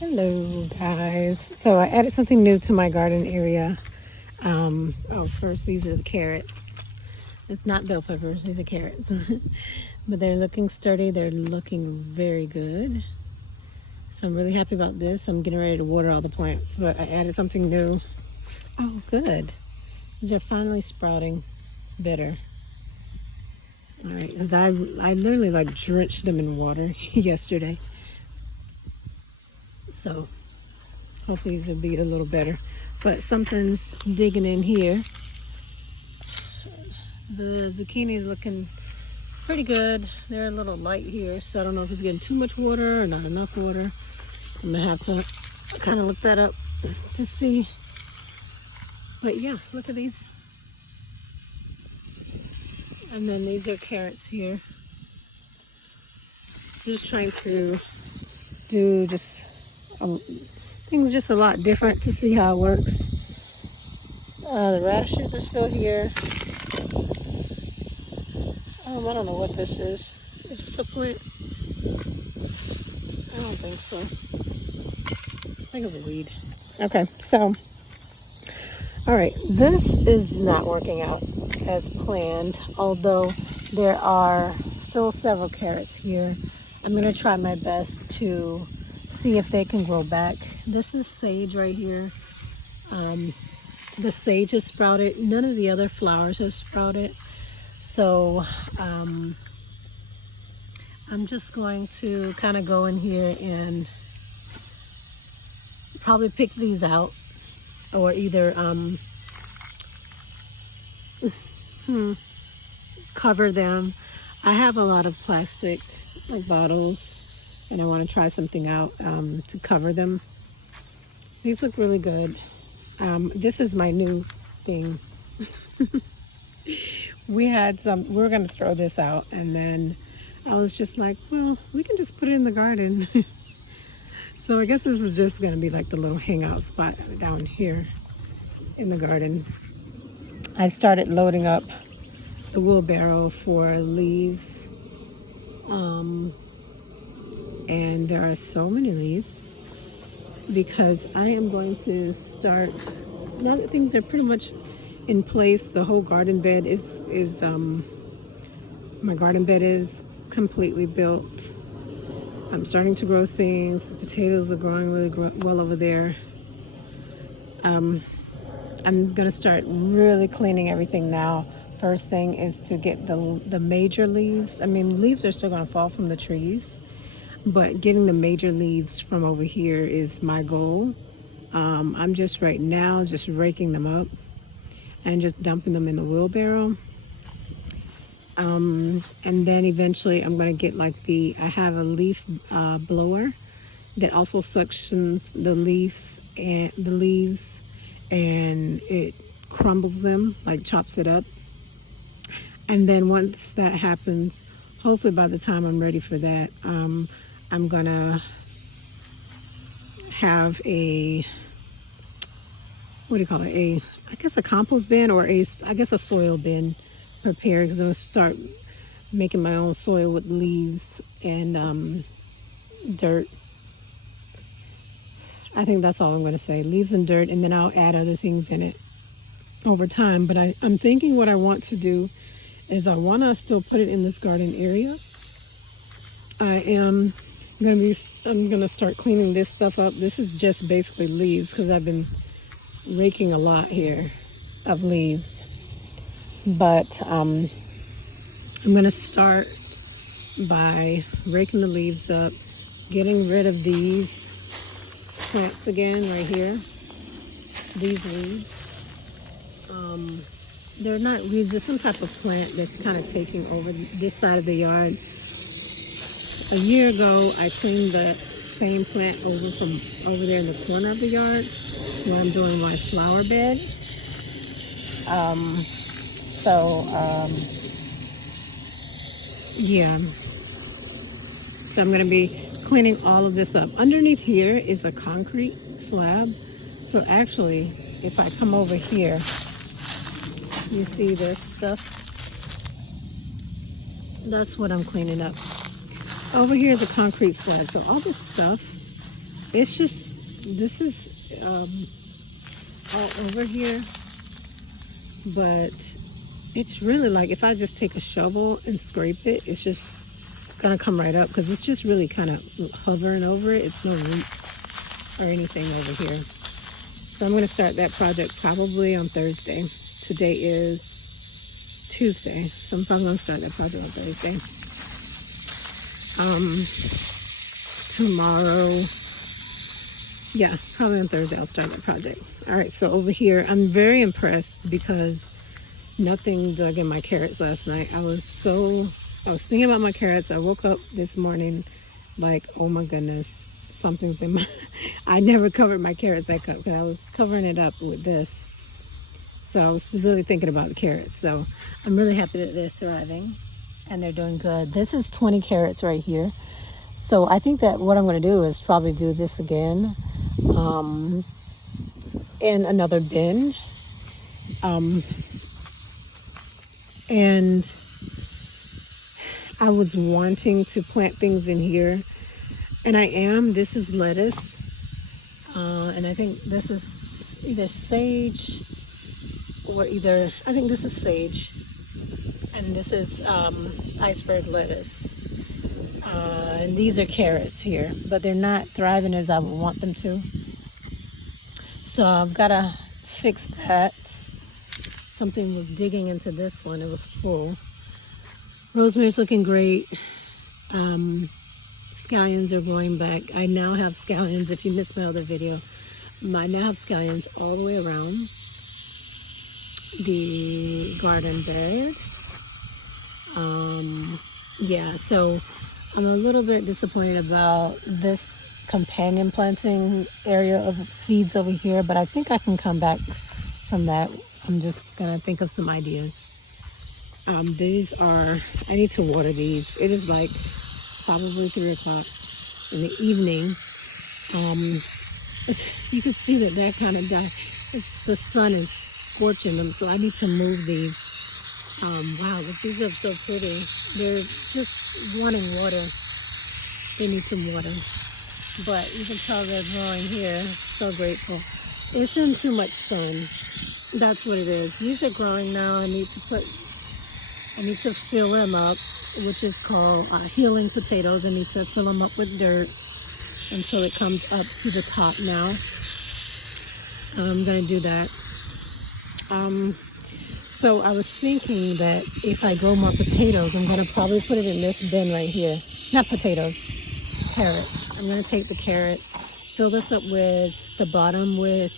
Hello guys. So I added something new to my garden area. First these are the carrots. It's not bell peppers, these are carrots. But they're looking sturdy, they're looking very good. So I'm really happy about this. I'm getting ready to water all the plants, but I added something new. Oh good. These are finally sprouting better. Alright, because I literally like drenched them in water yesterday. So hopefully these will be a little better. But something's digging in here. The zucchini is looking pretty good. They're a little light here, so I don't know if it's getting too much water or not enough water. I'm gonna have to kind of look that up to see. But yeah, look at these. And then these are carrots here. I'm just trying to do things just a lot different to see how it works. The radishes are still here. I don't know what this is. Is this a plant? I don't think so. I think it's a weed. Okay, so, all right, this is not working out as planned, although there are still several carrots here. I'm gonna try my best to see if they can grow back. This is sage right here. The sage has sprouted. None of the other flowers have sprouted. So I'm just going to kind of go in here and probably pick these out, or either cover them. I have a lot of plastic like bottles, and I want to try something out to cover them. These look really good. This is my new thing. We were going to throw this out, and then I was just like, well, we can just put it in the garden. So I guess this is just going to be like the little hangout spot down here in the garden. I started loading up the wheelbarrow for leaves. And there are so many leaves because I am going to start, now that things are pretty much in place, the whole garden bed my garden bed is completely built. I'm starting to grow things. The potatoes are growing really well over there. I'm gonna start really cleaning everything now. First thing is to get the major leaves. I mean, leaves are still gonna fall from the trees, but getting the major leaves from over here is my goal. I'm just right now just raking them up and just dumping them in the wheelbarrow. And then eventually I'm going to get like I have a leaf blower that also suctions the leaves and it crumbles them, like chops it up. And then once that happens, hopefully by the time I'm ready for that, I'm going to have a compost bin, or a soil bin prepared, because I'm going to start making my own soil with leaves and dirt. I think that's all I'm going to say, leaves and dirt, and then I'll add other things in it over time. But I'm thinking what I want to do is I want to still put it in this garden area. I'm going to start cleaning this stuff up. This is just basically leaves because I've been raking a lot here of leaves. But I'm going to start by raking the leaves up, getting rid of these plants again right here. These weeds. They're not weeds, it's some type of plant that's kind of taking over this side of the yard. A year ago, I cleaned the same plant over there in the corner of the yard where I'm doing my flower bed. Yeah. So I'm going to be cleaning all of this up. Underneath here is a concrete slab. So actually, if I come over here, you see this stuff? That's what I'm cleaning up. Over here is a concrete slab. So all this stuff It's just, this is all over here, but it's really like if I just take a shovel and scrape it, it's just gonna come right up because it's just really kind of hovering over it. It's no roots or anything over here. So I'm gonna start that project probably on Thursday. Today is Tuesday, so I'm probably gonna start that project on Thursday. Tomorrow, yeah, probably on Thursday I'll start that project. All right, so over here, I'm very impressed because nothing dug in my carrots last night. I was thinking about my carrots. I woke up this morning like, oh my goodness, something's in my, I never covered my carrots back up because I was covering it up with this. So I was really thinking about the carrots. So I'm really happy that they're thriving and they're doing good. This is 20 carrots right here. So I think that what I'm going to do is probably do this again in another bin. And I was wanting to plant things in here. And I am. This is lettuce. And I think this is either sage or I think this is sage. And this is iceberg lettuce. And these are carrots here, but they're not thriving as I would want them to. So I've got to fix that. Something was digging into this one. It was full. Rosemary's looking great. Scallions are growing back. I now have scallions. If you missed my other video, I now have scallions all the way around the garden bed. Yeah, so I'm a little bit disappointed about this companion planting area of seeds over here, but I think I can come back from that. I'm just gonna think of some ideas. These are, I need to water these. It is like probably 3 o'clock in the evening. You can see that kind of died. The sun is scorching them, so I need to move these. Wow, but these are so pretty. They're just wanting water. They need some water. But you can tell they're growing here. So grateful. It's in too much sun. That's what it is. These are growing now. I need to fill them up, which is called healing potatoes. I need to fill them up with dirt until it comes up to the top now. I'm going to do that. So I was thinking that if I grow more potatoes, I'm going to probably put it in this bin right here. Not potatoes, carrots. I'm going to take the carrots, fill this up with the bottom with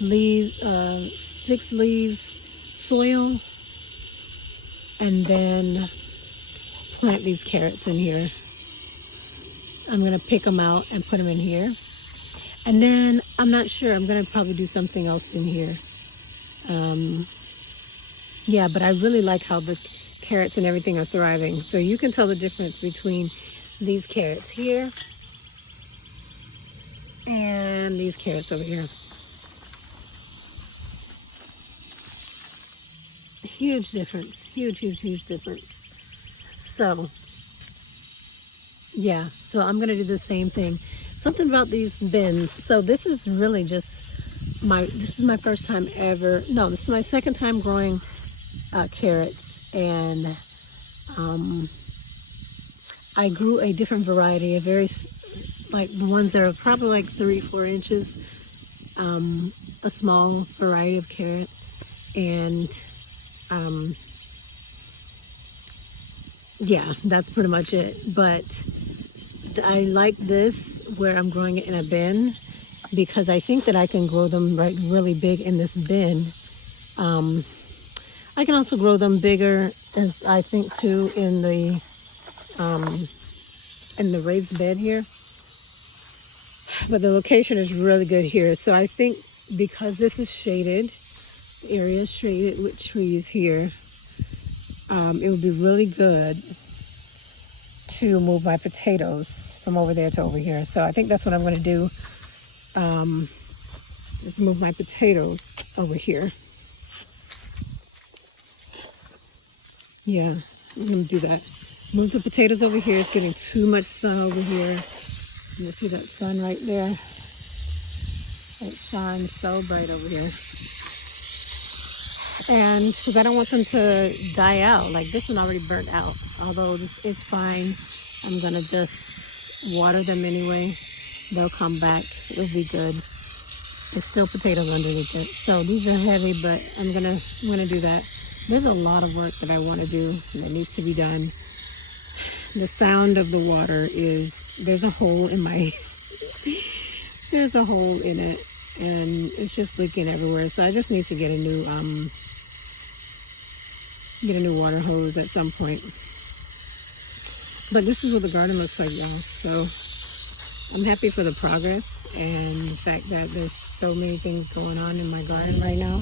leaves, 6 leaves, soil, and then plant these carrots in here. I'm going to pick them out and put them in here. And then I'm not sure. I'm going to probably do something else in here. Yeah, but I really like how the carrots and everything are thriving. So you can tell the difference between these carrots here and these carrots over here. Huge difference. Huge, huge, huge difference. So, yeah. So I'm going to do the same thing. Something about these bins. So this is really just this is my first time ever. No, this is my second time growing carrots, and I grew a different variety, like the ones that are probably like 3-4 inches, a small variety of carrots, and yeah, that's pretty much it. But I like this where I'm growing it in a bin because I think that I can grow them really big in this bin. I can also grow them bigger, as I think too, in the raised bed here. But the location is really good here. So I think because this is shaded, the area is shaded with trees here, it would be really good to move my potatoes from over there to over here. So I think that's what I'm going to do. Just move my potatoes over here. Yeah, I'm going to do that. Move the potatoes over here. It's getting too much sun over here. You see that sun right there? It shines so bright over here. And because I don't want them to die out. Like this one already burnt out. Although it's fine. I'm going to just water them anyway. They'll come back. It'll be good. It's still potatoes underneath it. So these are heavy, but I'm gonna do that. There's a lot of work that I want to do that needs to be done. The sound of the water is, there's a hole in my, there's a hole in it, and it's just leaking everywhere. So I just need to get a new water hose at some point. But this is what the garden looks like, y'all. So I'm happy for the progress and the fact that there's so many things going on in my garden right now.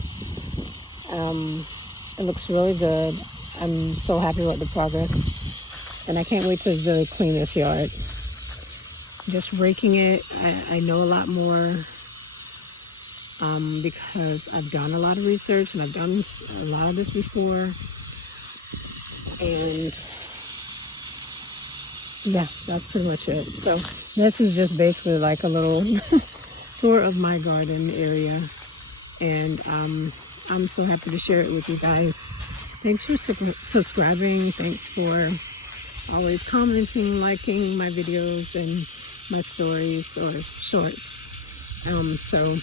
It looks really good. I'm so happy with the progress. And I can't wait to really clean this yard. Just raking it, I know a lot more because I've done a lot of research and I've done a lot of this before. And yeah, that's pretty much it. So this is just basically like a little tour of my garden area. And I'm so happy to share it with you guys. Thanks for subscribing. Thanks for always commenting, liking my videos and my stories or shorts. So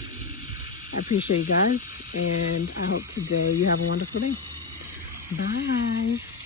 I appreciate you guys, and I hope today you have a wonderful day. Bye.